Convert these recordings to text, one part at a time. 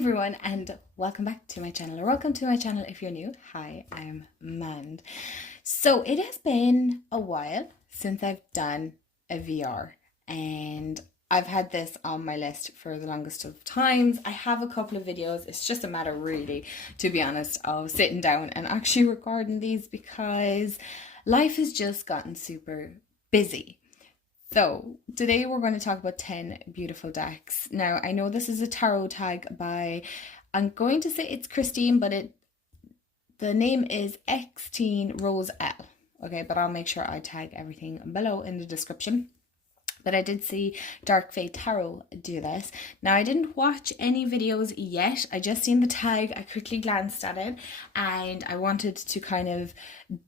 everyone, and welcome back to my channel, or welcome to my channel if you're new. Hi, I'm Mand. So it has been a while since I've done a VR, and I've had this on my list for the longest of times. I have a couple of videos. It's just a matter, really, to be honest, of sitting down and actually recording these because life has just gotten super busy. So today we're going to talk about 10 beautiful decks. Now, I know this is a tarot tag by, I'm going to say it's Christine, but the name is X-Teen Rose L. Okay, but I'll make sure I tag everything below in the description. But I did see Dark Fae Tarot do this. Now, I didn't watch any videos yet. I just seen the tag. I quickly glanced at it and I wanted to kind of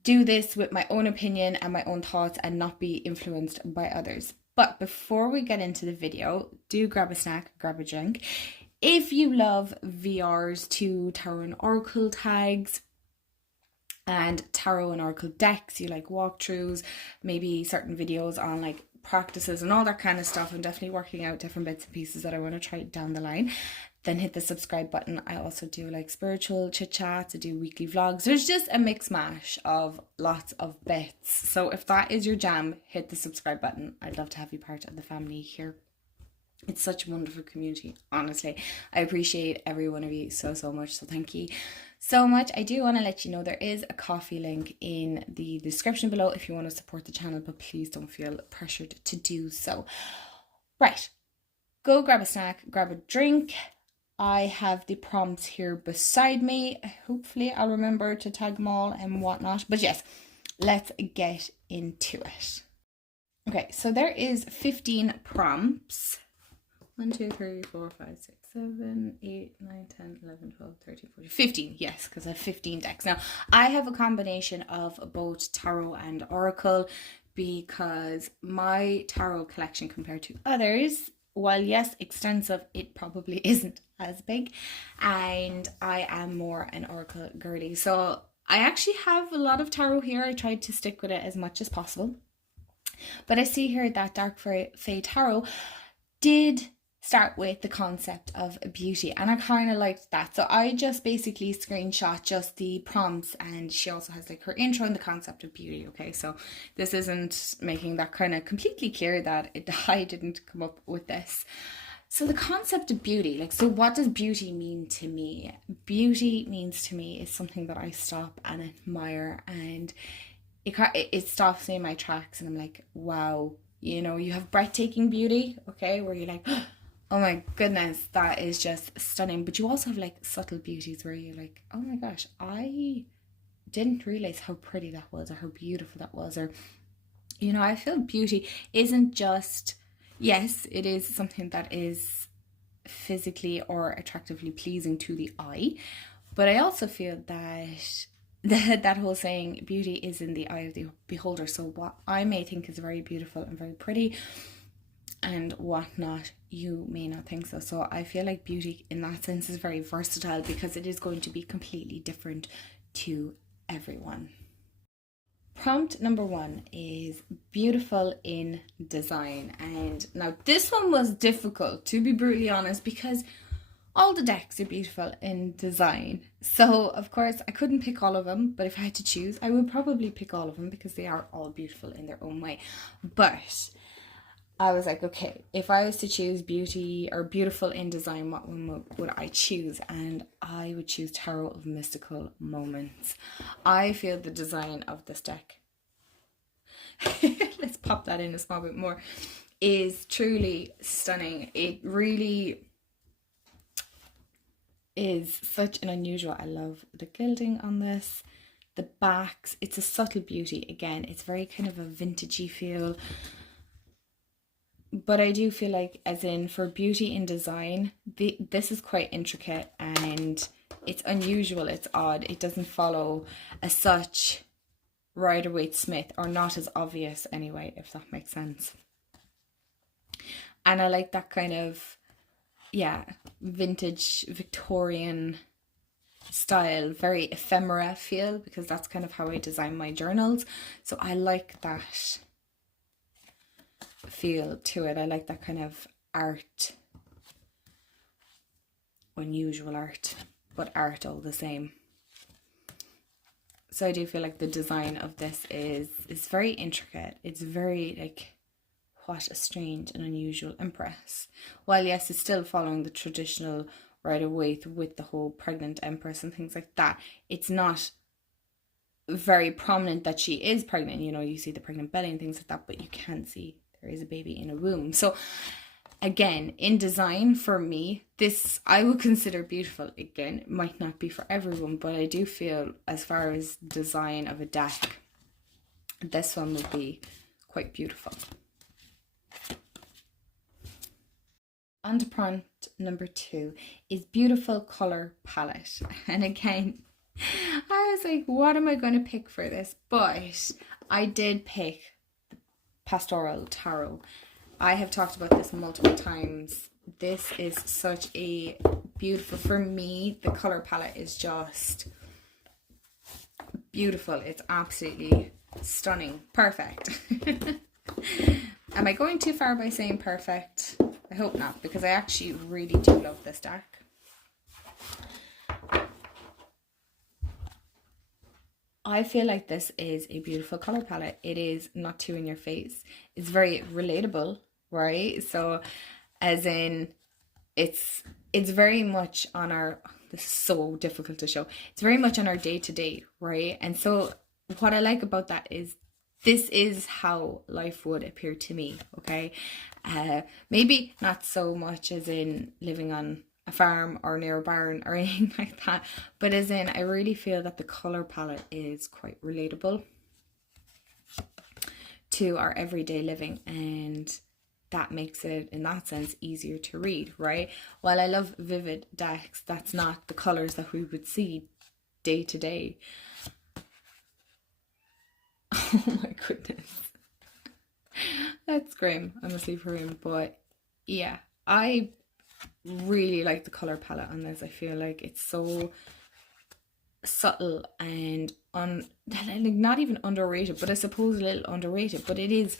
do this with my own opinion and my own thoughts and not be influenced by others. But before we get into the video, do grab a snack, grab a drink. If you love VRs to tarot and oracle tags, and tarot and oracle decks, you like walkthroughs, maybe certain videos on like practices and all that kind of stuff, and definitely working out different bits and pieces that I want to try down the line, then hit the subscribe button. I also do like spiritual chit chats, I do weekly vlogs. There's just a mix mash of lots of bits. So if that is your jam, hit the subscribe button. I'd love to have you part of the family here. It's such a wonderful community, honestly. I appreciate every one of you so much, so thank you so much. I do want to let you know there is a coffee link in the description below if you want to support the channel, but please don't feel pressured to do so. Right, go grab a snack, grab a drink. I have the prompts here beside me. Hopefully I'll remember to tag them all and whatnot, but yes, let's get into it. Okay, so there is 15 prompts. 1, 2, 3, 4, 5, 6, 7, 8, 9, 10, 11, 12, 13, 14, 15. Yes, because I have 15 decks. Now, I have a combination of both tarot and oracle because my tarot collection compared to others, while yes, extensive, it probably isn't as big. And I am more an oracle girly. So I actually have a lot of tarot here. I tried to stick with it as much as possible. But I see here that Dark Fae Tarot did start with the concept of beauty, and I kind of liked that. So I just basically screenshot just the prompts, and she also has like her intro and the concept of beauty. Okay, so this isn't making that kind of completely clear that I didn't come up with this. So the concept of beauty, like, so what does beauty mean to me? Beauty means to me is something that I stop and admire, and it stops me in my tracks, and I'm like, wow, you know, you have breathtaking beauty, okay, where you're like, oh my goodness, that is just stunning. But you also have like subtle beauties where you're like, oh my gosh, I didn't realize how pretty that was, or how beautiful that was. Or, you know, I feel beauty isn't just, yes, it is something that is physically or attractively pleasing to the eye, but I also feel that that whole saying, beauty is in the eye of the beholder. So what I may think is very beautiful and very pretty and whatnot, you may not think so. So I feel like beauty in that sense is very versatile because it is going to be completely different to everyone. Prompt number 1 is beautiful in design. And now this one was difficult, to be brutally honest, because all the decks are beautiful in design. So of course I couldn't pick all of them, but if I had to choose, I would probably pick all of them because they are all beautiful in their own way. But I was like, okay, if I was to choose beauty or beautiful in design, what one would I choose? And I would choose Tarot of Mystical Moments. I feel the design of this deck, let's pop that in a small bit more, is truly stunning. It really is such an unusual, I love the gilding on this, the backs, it's a subtle beauty. Again, it's very kind of a vintagey feel. But I do feel like, as in for beauty in design, this is quite intricate and it's unusual, it's odd. It doesn't follow as such Rider-Waite-Smith, or not as obvious anyway, if that makes sense. And I like that kind of, yeah, vintage Victorian style, very ephemera feel, because that's kind of how I design my journals. So I like that feel to it. I like that kind of art unusual art, but art all the same. So I do feel like the design of this is very intricate. It's very like, what a strange and unusual empress. While yes, it's still following the traditional Rider-Waite with the whole pregnant empress and things like that. It's not very prominent that she is pregnant. You know, you see the pregnant belly and things like that, but you can see there is a baby in a womb. So again, in design, for me, this I would consider beautiful. Again, it might not be for everyone, but I do feel as far as design of a deck, this one would be quite beautiful. On to prompt number 2 is beautiful color palette. And again, I was like, what am I going to pick for this? But I did pick Pastoral Tarot. I have talked about this multiple times. This is such a beautiful, for me, the color palette is just beautiful. It's absolutely stunning. Perfect. Am I going too far by saying perfect? I hope not, because I actually really do love this deck. I feel like this is a beautiful color palette. It is not too in your face. It's very relatable, right? So as in, it's very much on our, this is so difficult to show. It's very much on our day-to-day, right? And so what I like about that is this is how life would appear to me, okay? Maybe not so much as in living on a farm or near a barn or anything like that, but as in I really feel that the color palette is quite relatable to our everyday living, and that makes it in that sense easier to read, right? While I love vivid decks, that's not the colors that we would see day to day. Oh my goodness, that's grim. I must leave her in. But yeah, I really like the color palette on this. I feel like it's so subtle and like not even underrated, but I suppose a little underrated, but it is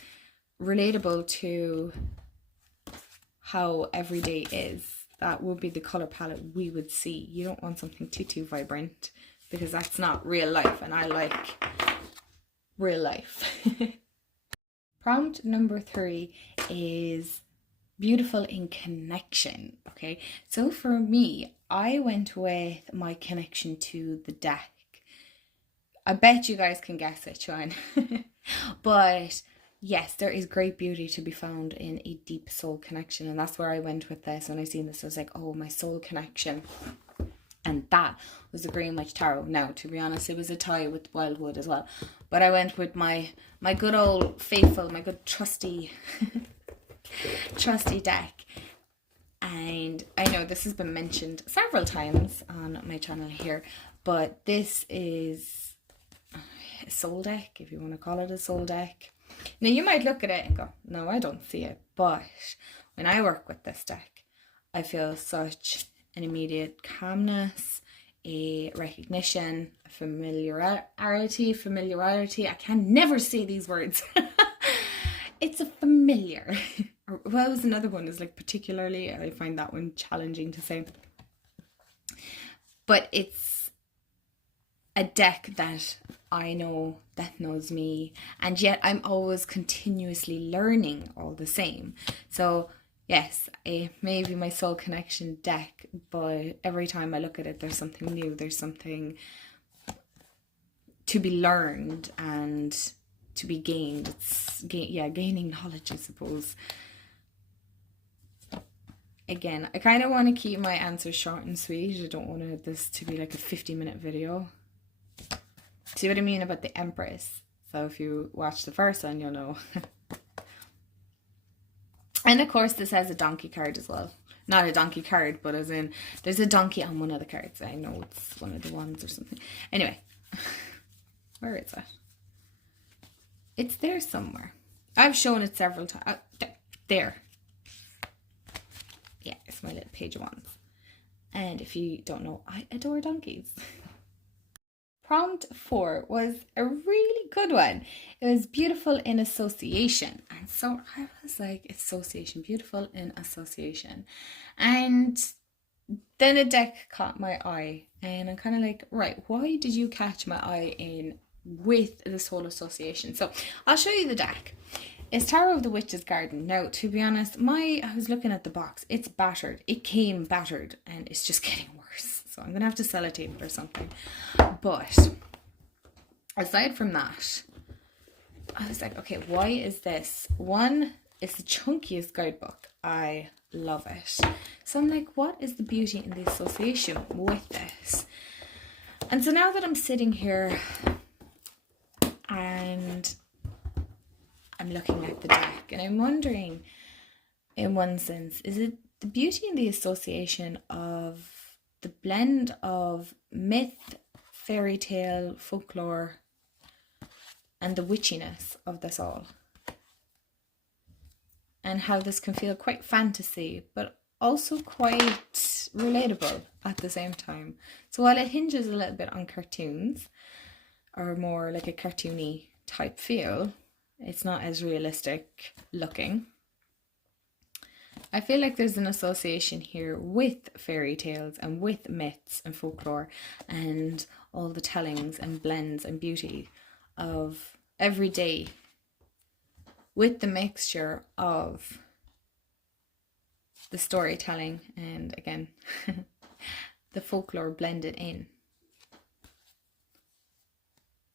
relatable to how everyday is. That would be the color palette we would see. You don't want something too vibrant, because that's not real life, and I like real life. Prompt number 3 is beautiful in connection. Okay, so for me, I went with my connection to the deck. I bet you guys can guess which one. But yes, there is great beauty to be found in a deep soul connection, and that's where I went with this. When I seen this, I was like, oh, my soul connection. And that was the Green Witch Tarot. Now, to be honest, it was a tie with Wildwood as well. But I went with my good old faithful, my good trusty deck. And I know this has been mentioned several times on my channel here, but this is a soul deck, if you want to call it a soul deck. Now, you might look at it and go, no, I don't see it. But when I work with this deck, I feel such an immediate calmness, a recognition, a familiarity. I can never say these words. It's a familiar. Or what was another one? Is like particularly, I find that one challenging to say. But it's a deck that I know that knows me, and yet I'm always continuously learning all the same. So yes, maybe my soul connection deck, but every time I look at it, there's something new. There's something to be learned and to be gained. It's gaining knowledge, I suppose. Again, I kind of want to keep my answers short and sweet. I don't want this to be like a 50-minute video. See what I mean about the Empress? So if you watch the first one, you'll know. And of course, this has a donkey card as well. Not a donkey card, but as in, there's a donkey on one of the cards. I know it's one of the ones or something. Anyway, where is it? It's there somewhere. I've shown it several times. There. Yeah, it's my little page of wands. And if you don't know, I adore donkeys. Prompt 4 was a really good one. It was beautiful in association. And so I was like, association, beautiful in association. And then a deck caught my eye, and I'm kind of like, right, why did you catch my eye in with this whole association? So I'll show you the deck. It's Tarot of the Witch's Garden. Now, to be honest, I was looking at the box. It's battered. It came battered, and it's just getting worse. So I'm going to have to sellotape it or something. But aside from that, I was like, okay, why is this? One, it's the chunkiest guidebook. I love it. So I'm like, what is the beauty in the association with this? And so now that I'm sitting here and I'm looking at the deck, and I'm wondering, in one sense, is it the beauty in the association of the blend of myth, fairy tale, folklore, and the witchiness of this all? And how this can feel quite fantasy, but also quite relatable at the same time. So while it hinges a little bit on cartoons, or more like a cartoony type feel, it's not as realistic looking. I feel like there's an association here with fairy tales and with myths and folklore and all the tellings and blends and beauty of everyday, with the mixture of the storytelling and, again, the folklore blended in.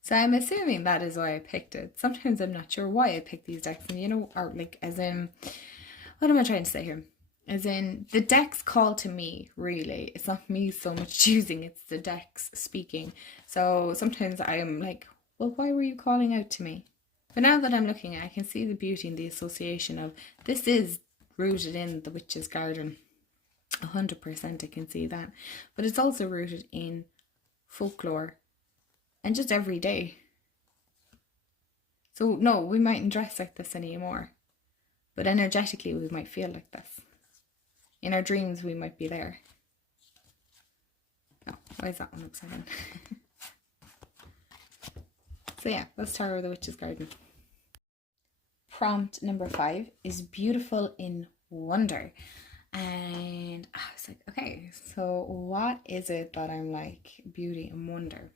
So I'm assuming that is why I picked it. Sometimes I'm not sure why I picked these decks, and or like, as in, what am I trying to say here? As in, the decks call to me, really. It's not me so much choosing, it's the decks speaking. So sometimes I'm like, well, why were you calling out to me? But now that I'm looking at it, I can see the beauty in the association of, this is rooted in the Witch's Garden. 100% I can see that. But it's also rooted in folklore and just every day. So no, we mightn't dress like this anymore, but energetically we might feel like this. In our dreams we might be there. Oh, why is that one upside down? So yeah, that's Tarot of the Witch's Garden. Prompt number 5 is beautiful in wonder. And I was like, okay, so what is it that I'm like, beauty and wonder?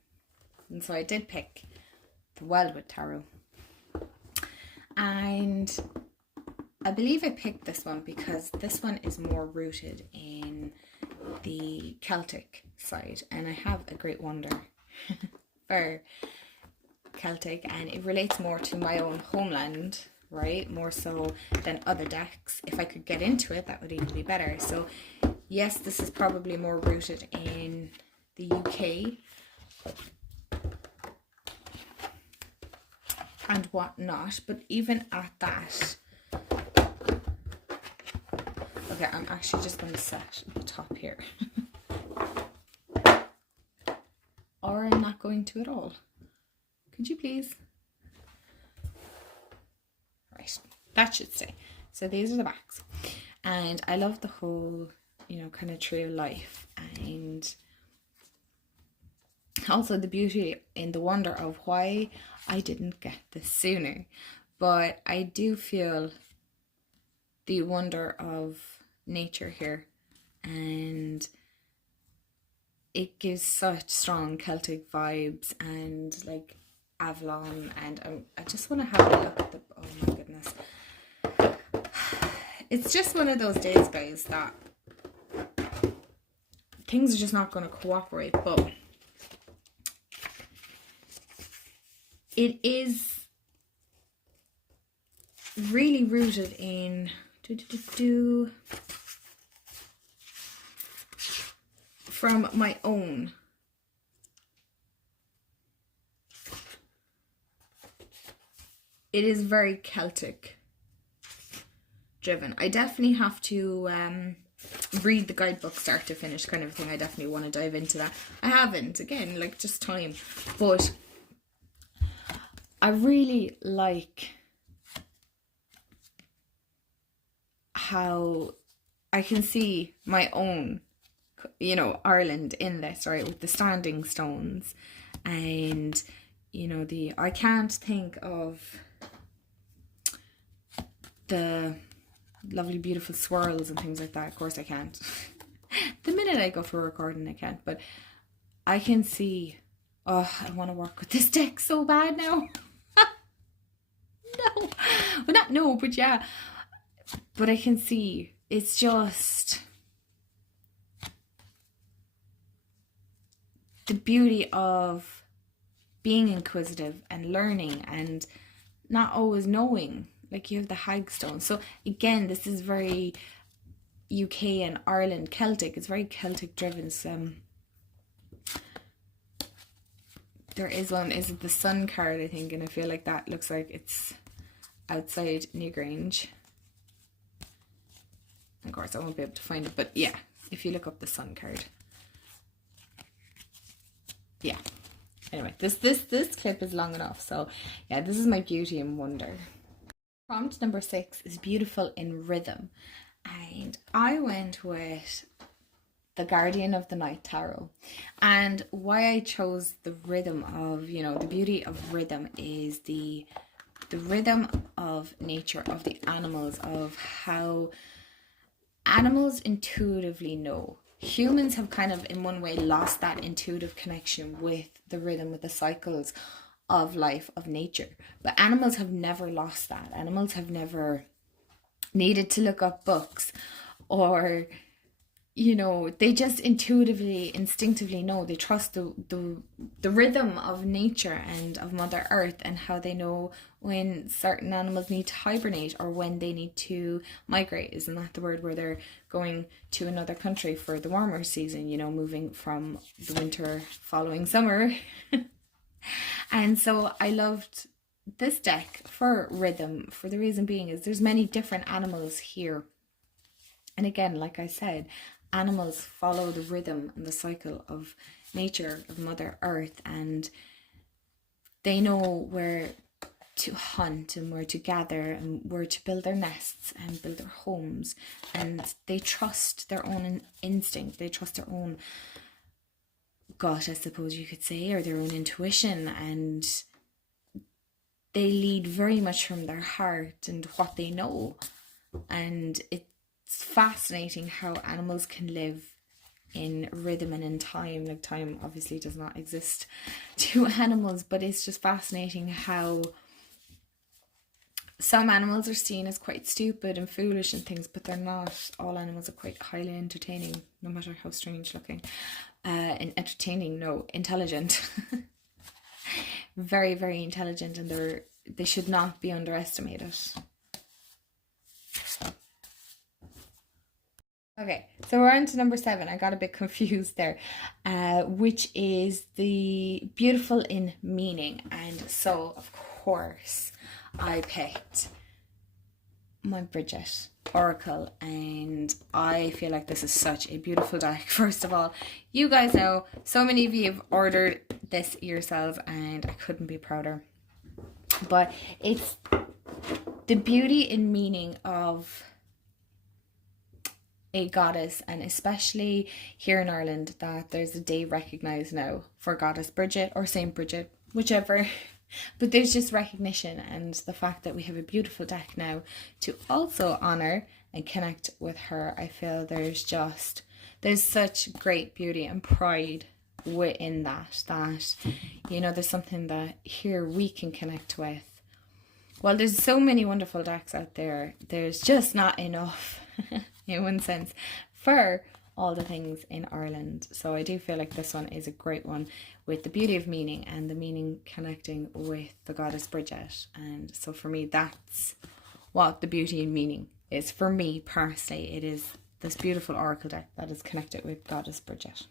And so I did pick the Wildwood Tarot. And I believe I picked this one because this one is more rooted in the Celtic side. And I have a great wonder for Celtic, and it relates more to my own homeland, right? More so than other decks. If I could get into it, that would even be better. So yes, this is probably more rooted in the UK and whatnot, but even at that, okay, I'm actually just going to set the top here. Or I'm not going to at all. Could you please? Right, that should stay. So these are the backs. And I love the whole, kind of tree of life. And also the beauty in the wonder of why I didn't get this sooner. But I do feel the wonder of nature here. And it gives such strong Celtic vibes and like Avalon, and I just want to have a look at the, oh my goodness, it's just one of those days, guys, that things are just not going to cooperate, but it is really rooted in from my own it is very Celtic driven. I definitely have to read the guidebook start to finish kind of thing. I definitely want to dive into that. I haven't, again, like just time. But I really like how I can see my own, Ireland in this, right? With the standing stones and, I can't think of the lovely beautiful swirls and things like that. Of course I can't. The minute I go for a recording, I can't. But I can see, oh, I want to work with this deck so bad now. No. Well, not no, but yeah. But I can see it's just the beauty of being inquisitive and learning and not always knowing. Like you have the Hagstone. So again, this is very UK and Ireland Celtic. It's very Celtic driven. So there is one, is it the Sun card, I think, and I feel like that looks like it's outside Newgrange. Of course I won't be able to find it, but yeah, if you look up the Sun card. Yeah. Anyway, this clip is long enough. So yeah, this is my beauty and wonder. Prompt number 6 is beautiful in rhythm. And I went with the Guardian of the Night Tarot. And why I chose the rhythm of, you know, the beauty of rhythm is the rhythm of nature, of the animals, of how animals intuitively know. Humans have kind of, in one way, lost that intuitive connection with the rhythm, with the cycles of life, of nature. But animals have never lost that. Animals have never needed to look up books, or, you know, they just intuitively, instinctively know. They trust the rhythm of nature and of Mother Earth, and how they know when certain animals need to hibernate or when they need to migrate. Isn't that the word, where they're going to another country for the warmer season, you know, moving from the winter following summer. And so I loved this deck for rhythm, for the reason being is there's many different animals here. And again, like I said, animals follow the rhythm and the cycle of nature, of Mother Earth, and they know where to hunt and where to gather and where to build their nests and build their homes. And they trust their own instinct. They trust their own gut, I suppose you could say, or their own intuition. And they lead very much from their heart and what they know. And it's fascinating how animals can live in rhythm and in time. Like, time obviously does not exist to animals, but it's just fascinating how some animals are seen as quite stupid and foolish and things, but they're not. All animals are quite highly entertaining, no matter how strange looking. And entertaining, no, intelligent. Very, very intelligent, and they should not be underestimated. Okay, so we're on to number 7. I got a bit confused there, which is the beautiful in meaning. And so, of course, I picked my Bridget Oracle, and I feel like this is such a beautiful deck. First of all, you guys know so many of you have ordered this yourselves, and I couldn't be prouder. But it's the beauty in meaning of a goddess, and especially here in Ireland, that there's a day recognised now for Goddess Bridget or Saint Bridget, whichever. But there's just recognition, and the fact that we have a beautiful deck now to also honour and connect with her. I feel there's such great beauty and pride within that, you know, there's something that here we can connect with. Well, there's so many wonderful decks out there, there's just not enough in one sense for all the things in Ireland. So I do feel like this one is a great one, with the beauty of meaning and the meaning connecting with the Goddess Bridget. And so for me, that's what the beauty in meaning is. For me personally, it is this beautiful oracle deck that is connected with Goddess Bridget.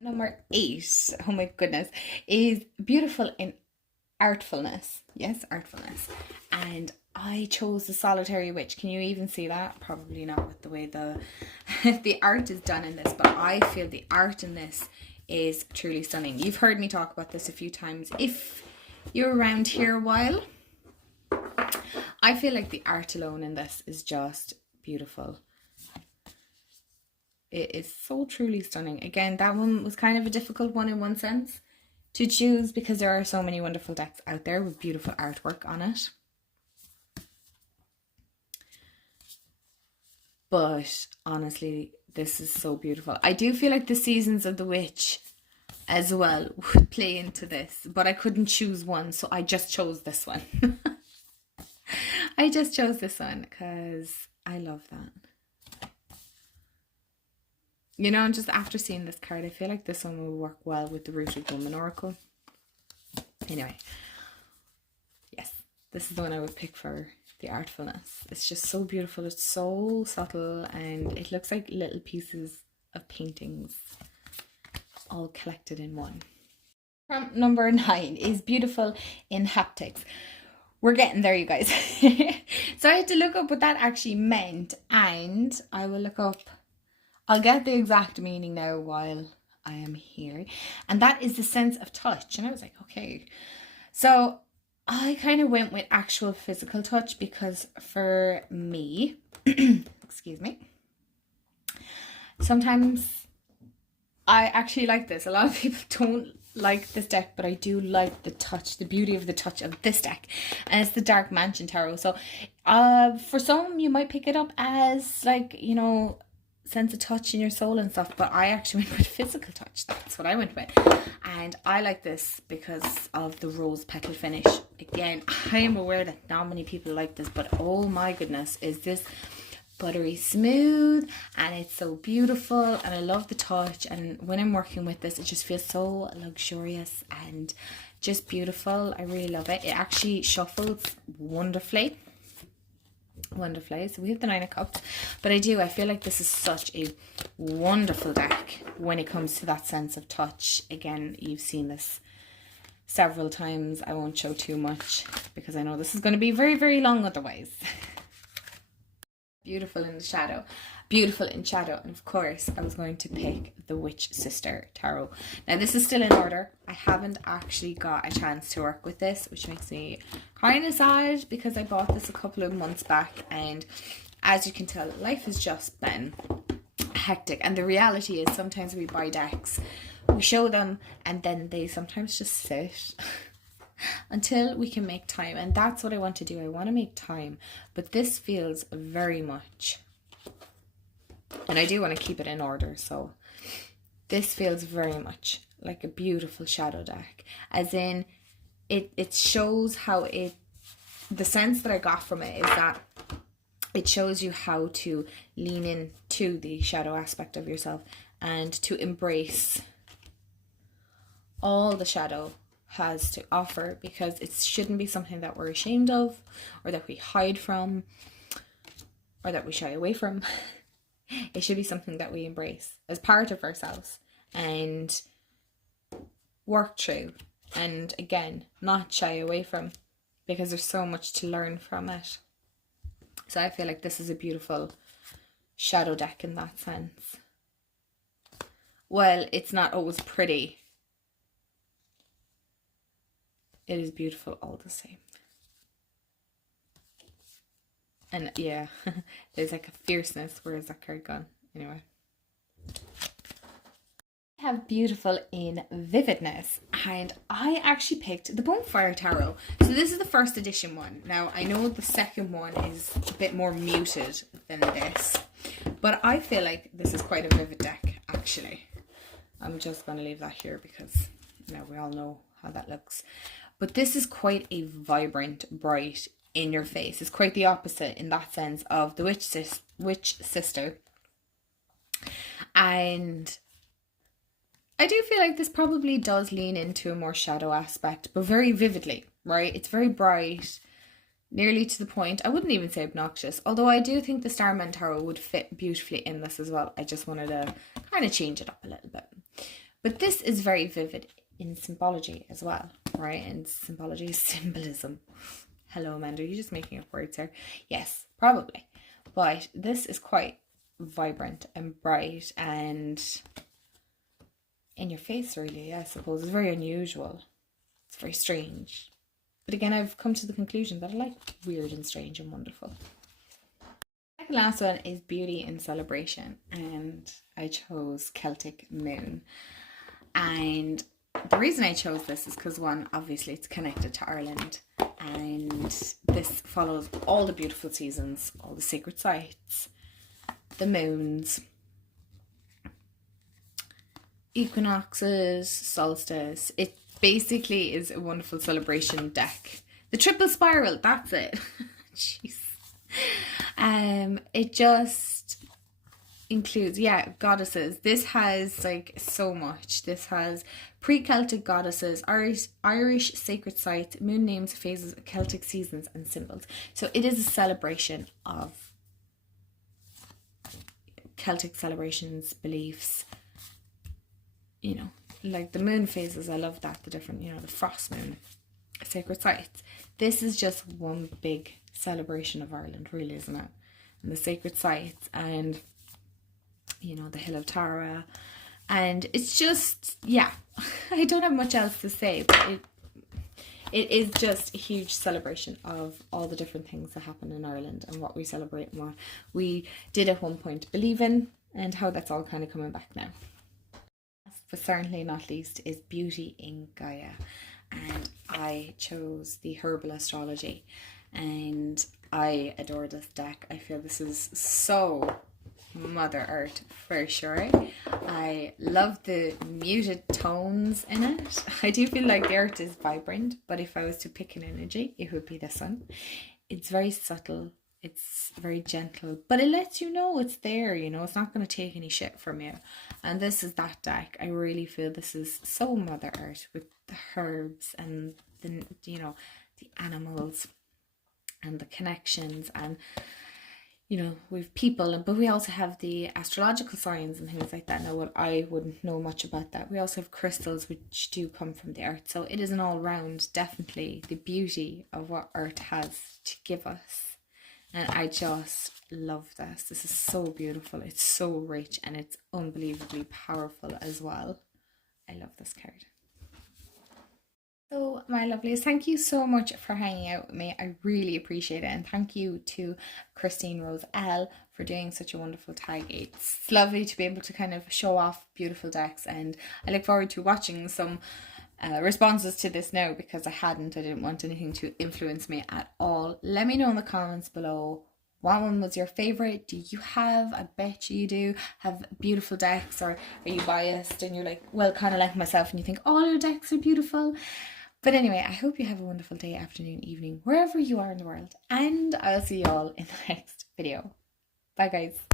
Number 8, oh my goodness, is beautiful in artfulness. Yes, artfulness. And I chose the Solitary Witch. Can you even see that? Probably not with the way the the art is done in this, but I feel the art in this is truly stunning. You've heard me talk about this a few times if you're around here a while. I feel like the art alone in this is just beautiful. It is so truly stunning. Again, that one was kind of a difficult one in one sense to choose, because there are so many wonderful decks out there with beautiful artwork on it. But honestly, this is so beautiful. I do feel like the seasons of the witch as well would play into this, but I couldn't choose one, so I just chose this one. I just chose this one because I love that. You know, and just after seeing this card, I feel like this one will work well with the Rooted Woman Oracle. Anyway, yes, this is the one I would pick for the Artfulness. It's just so beautiful. It's so subtle, and it looks like little pieces of paintings all collected in one. Prompt number 9 is beautiful in haptics. We're getting there, you guys. So I had to look up what that actually meant, and I will look up, I'll get the exact meaning now while I am here. And that is the sense of touch. And I was like, okay. So I kind of went with actual physical touch because for me, excuse me, sometimes I actually like this. A lot of people don't like this deck, but I do like the touch, the beauty of the touch of this deck. And it's the Dark Mansion Tarot. So for some, you might pick it up as like, you know, sense of touch in your soul and stuff, but I actually went with physical touch. That's what I went with. And I like this because of the rose petal finish. Again, I am aware that not many people like this, but oh my goodness, is this buttery smooth, and it's so beautiful, and I love the touch. And when I'm working with this, it just feels so luxurious and just beautiful. I really love it. It actually shuffles wonderfully. So we have the 9 of Cups, but I feel like this is such a wonderful deck when it comes to that sense of touch. Again, you've seen this several times. I won't show too much because I know this is going to be very, very long otherwise. Beautiful in the shadow. Beautiful in shadow. And of course, I was going to pick the Witch Sister Tarot. Now, this is still in order. I haven't actually got a chance to work with this, which makes me kind of sad because I bought this a couple of months back. And as you can tell, life has just been hectic. And the reality is sometimes we buy decks, we show them, and then they sometimes just sit until we can make time. And that's what I want to do. I want to make time. But this feels very much, and I do want to keep it in order, so this feels very much like a beautiful shadow deck. As in, it shows how the sense that I got from it is that it shows you how to lean in to the shadow aspect of yourself and to embrace all the shadow has to offer, because it shouldn't be something that we're ashamed of, or that we hide from, or that we shy away from. It should be something that we embrace as part of ourselves and work through, and again, not shy away from, because there's so much to learn from it. So I feel like this is a beautiful shadow deck in that sense. Well, it's not always pretty, it is beautiful all the same. And yeah, there's like a fierceness. Where is that card gone? Anyway. I have beautiful in Vividness, and I actually picked the Bonfire Tarot. So this is the first edition one. Now, I know the second one is a bit more muted than this, but I feel like this is quite a vivid deck, actually. I'm just going to leave that here because, you know, we all know how that looks. But this is quite a vibrant, bright, in your face. It's quite the opposite in that sense of the Witch Sister. And I do feel like this probably does lean into a more shadow aspect, but very vividly, right? It's very bright, nearly to the point. I wouldn't even say obnoxious, although I do think the Starman Tarot would fit beautifully in this as well. I just wanted to kind of change it up a little bit. But this is very vivid in symbology as well, right? And symbology is symbolism. Hello, Amanda, are you just making up words here? Yes, probably. But this is quite vibrant and bright and in your face, really, I suppose. It's very unusual. It's very strange. But again, I've come to the conclusion that I like weird and strange and wonderful. The second last one is Beauty in Celebration, and I chose Celtic Moon. And the reason I chose this is because, one, obviously it's connected to Ireland, and this follows all the beautiful seasons, all the sacred sites, the moons, equinoxes, solstice. It basically is a wonderful celebration deck. The triple spiral, that's it. Jeez. It just includes, goddesses. This has like so much. This has pre-Celtic goddesses, Irish sacred sites, moon names, phases, Celtic seasons and symbols. So it is a celebration of Celtic celebrations, beliefs, you know, like the moon phases. I love that, the different, you know, the frost moon, sacred sites. This is just one big celebration of Ireland, really, isn't it? And the sacred sites, and you know, the Hill of Tara, and it's just, I don't have much else to say, but it is just a huge celebration of all the different things that happen in Ireland and what we celebrate and what we did at one point believe in, and how that's all kind of coming back now. Last but certainly not least is beauty in Gaia, and I chose the herbal astrology, and I adore this deck. I feel this is so Mother Earth for sure. I love the muted tones in it. I do feel like the earth is vibrant, but if I was to pick an energy, it would be the sun. It's very subtle, it's very gentle, but it lets you know it's there, you know, it's not going to take any shit from you. And this is that deck. I really feel this is so Mother Earth, with the herbs and the, you know, the animals and the connections, and you know, we've people, but we also have the astrological signs and things like that. Now, what I wouldn't know much about that. We also have crystals, which do come from the earth. So it is an all-round, definitely, the beauty of what earth has to give us. And I just love this. This is so beautiful. It's so rich, and it's unbelievably powerful as well. I love this card. So my lovelies, thank you so much for hanging out with me. I really appreciate it, and thank you to Christine Rose L for doing such a wonderful tag. It's lovely to be able to kind of show off beautiful decks, and I look forward to watching some responses to this now, because I didn't want anything to influence me at all. Let me know in the comments below, what one was your favorite? Do you have, I bet you do, have beautiful decks, or are you biased and you're like, well, kind of like myself, and you think all your decks are beautiful? But anyway, I hope you have a wonderful day, afternoon, evening, wherever you are in the world. And I'll see you all in the next video. Bye, guys.